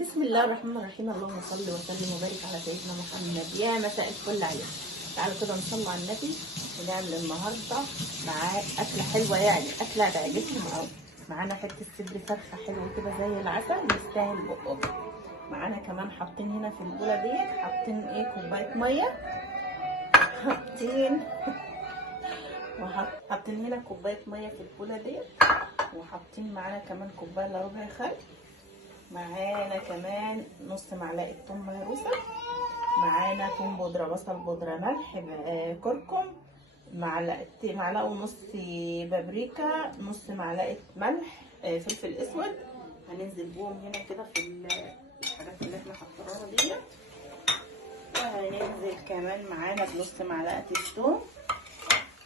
بسم الله الرحمن الرحيم. اللهم صل وسلم وبارك على سيدنا محمد. يا مساء الفل عليكم. تعالوا كده نصلي على النبي ونعمل النهارده معاه اكله حلوه، يعني اكله هتعجبكم قوي. معانا حته صدر فرخه حلوه كده زي العسل يستاهل بقكم. معانا كمان حاطين هنا في البوله ديت حاطين كوبايه ميه، حاطين هنا كوبايه ميه في البوله ديت، وحاطين معانا كمان كوبايه الا ربع خل، معانا كمان نص معلقه ثوم مهروسه، معانا ثوم بودره، بصل بودره، ملح، كركم، معلقه ونص بابريكا، نص معلقه ملح، فلفل اسود. هننزل بهم هنا كده في الحاجات اللي احنا حطيناها ديت، وهننزل كمان معانا بنص معلقه الثوم،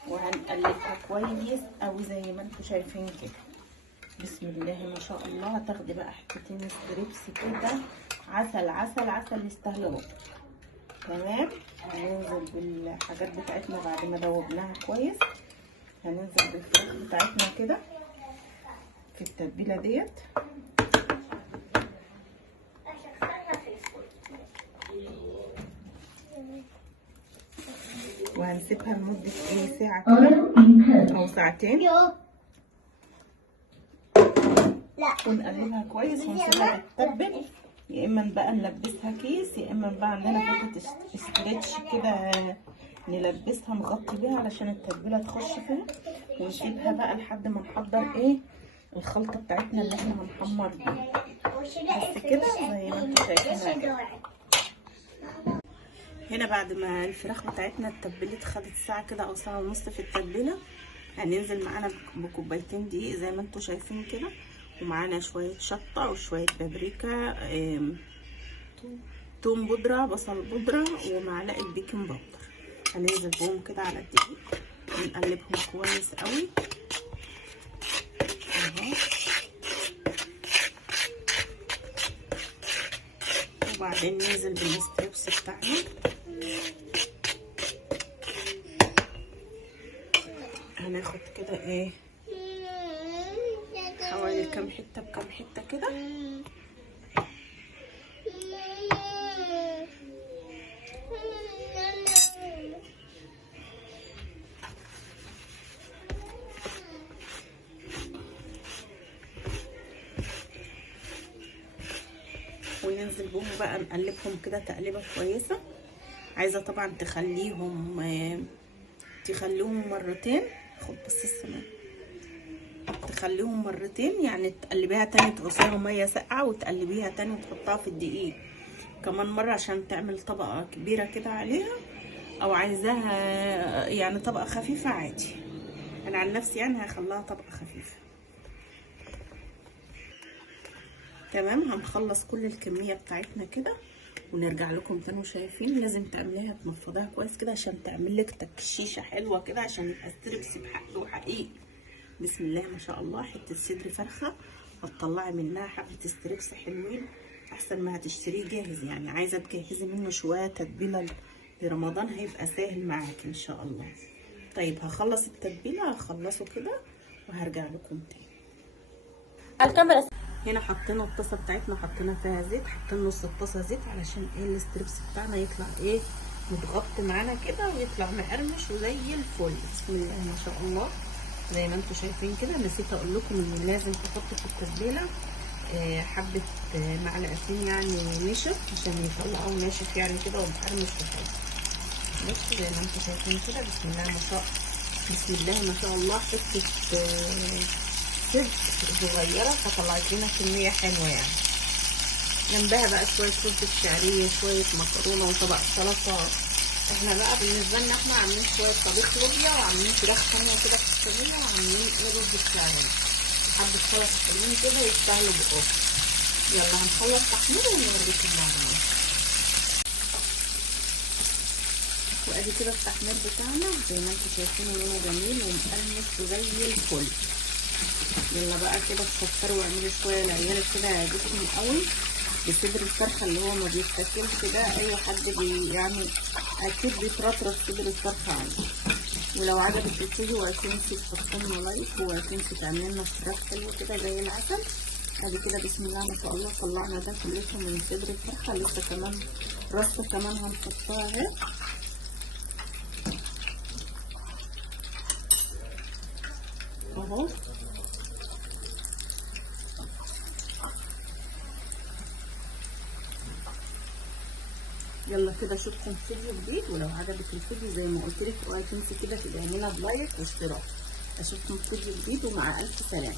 وهنقلبها كويس قوي زي ما انتم شايفين كده. بسم الله ما شاء الله. هتاخدي بقى حتتين ستريبس كده عسل عسل عسل يستاهلوا بقى. تمام. هننزل بالحاجات بتاعتنا بعد ما دوبناها كويس. هننزل بالفراخ بتاعتنا كده في التتبيله ديت، وهنسيبها لمده ساعه كده او ساعتين، ونقلبها كويس ونسيبها تتبل. يا اما بقى نلبسها كيس، يا اما بقى عندنا حته استريتش كده نلبسها نغطي بيها علشان التتبيله تخش فيها، ونسيبها بقى لحد ما نحضر الخلطه بتاعتنا اللي احنا هنحمر بيها. بس كده زي ما انتم شايفين هنا. بعد ما الفراخ بتاعتنا اتبلت خدت ساعه كده او ساعه ونص في التتبيله، هننزل معانا بكوبايتين دقيق زي ما انتم شايفين كده، ومعانا شويه شطه وشويه بابريكا، توم بودره، بصل بودره، ومعلقه بيكنج باودر. هننزل بهم كده على الدقيق ونقلبهم كويس قوي اهو. وبعدين ننزل بالستريبس بتاعنا، هناخد كده حوالي كام حته بكام حته كده. وننزل بهم بقى نقلبهم كده تقليبه كويسه. عايزه طبعا تخليهم مرتين. خد بس السماء. تخليهم مرتين، يعني تقلبيها تاني، تعصريها ميه ساقعه وتقلبيها تاني وتحطها في الدقيق كمان مره عشان تعمل طبقه كبيره كده عليها، او عايزاها يعني طبقه خفيفه عادي. انا عن نفسي يعني هخليها طبقه خفيفه. تمام. هنخلص كل الكميه بتاعتنا كده ونرجع لكم تاني. شايفين لازم تعمليها تنفضيها كويس كده عشان تعمل لك تكشيشه حلوه كده، عشان يبقى ستريبس بحقه حقيقي. بسم الله ما شاء الله. حته صدر فرخه هتطلعي منها حبه ستريبس حلوين احسن ما هتشتريه جاهز. يعني عايزه تجهزي منه شويه تتبيله لرمضان هيبقى سهل معاكي ان شاء الله. طيب هخلص التتبيله، هخلصه كده وهرجع لكم تاني على الكاميرا. هنا حطينا الطاسه بتاعتنا، حطينا فيها زيت، حطينا نص الطاسه زيت علشان الستريبس بتاعنا يطلع متغطي معانا كده ويطلع مقرمش وزي الفل. بسم الله ما شاء الله. زي ما انتم شايفين كده. نسيت اقول لكم ان لازم تحطوا في التتبيله حبه معلقتين يعني نشا عشان يطلعوا ناشف يعني كده ومقرمش وحلو. بصوا زي ما انتم شايفين كده. بسم الله ما شاء الله. حته صدر صغيره فطلعت لنا كميه حلوه يعني. جنبها بقى شويه رز الشعريه، شويه مكرونه، وطبق سلطه. احنا بقى بالنسبه لنا احنا عاملين شويه طبيخ لوبيا، وعاملين فراخ ثانيه كده في الصينيه، وعاملين رز الشعريه. حبه سلطه حلوين كده يستاهلوا بقهم. يلا هنخلص تحمير ونوريكم بعدين. وادي كده التحمير بتاعنا زي ما انتم شايفين، لونه جميل ومقرمش وزي الفل. يلا بقى كده تفكروا واعملوا شويه لعيالك كده هيعجبكم قوي بصدر الفرخه اللي هو ما بيتاكلش ده. اي حد يعني اكيد بيترطرط صدر الفرخه عنده. ولو عجبك الفيديو وهتنسي تحطوا لنا لايك، وهتنسي تعملي لنا اشتراك حلو كده زي العسل. ادي كده بسم الله ما شاء الله طلعنا ده كلته من صدر الفرخه. لسه كمان راسه كمان هنحطها اهي. اهو يلا كده اشوفكم في فيديو جديد، ولو عجبك الفيديو زي ما قلت لك اوعي تنسي كده تدعمينا بلايك واشتراك. اشوفكم في فيديو جديد ومع الف سلامه.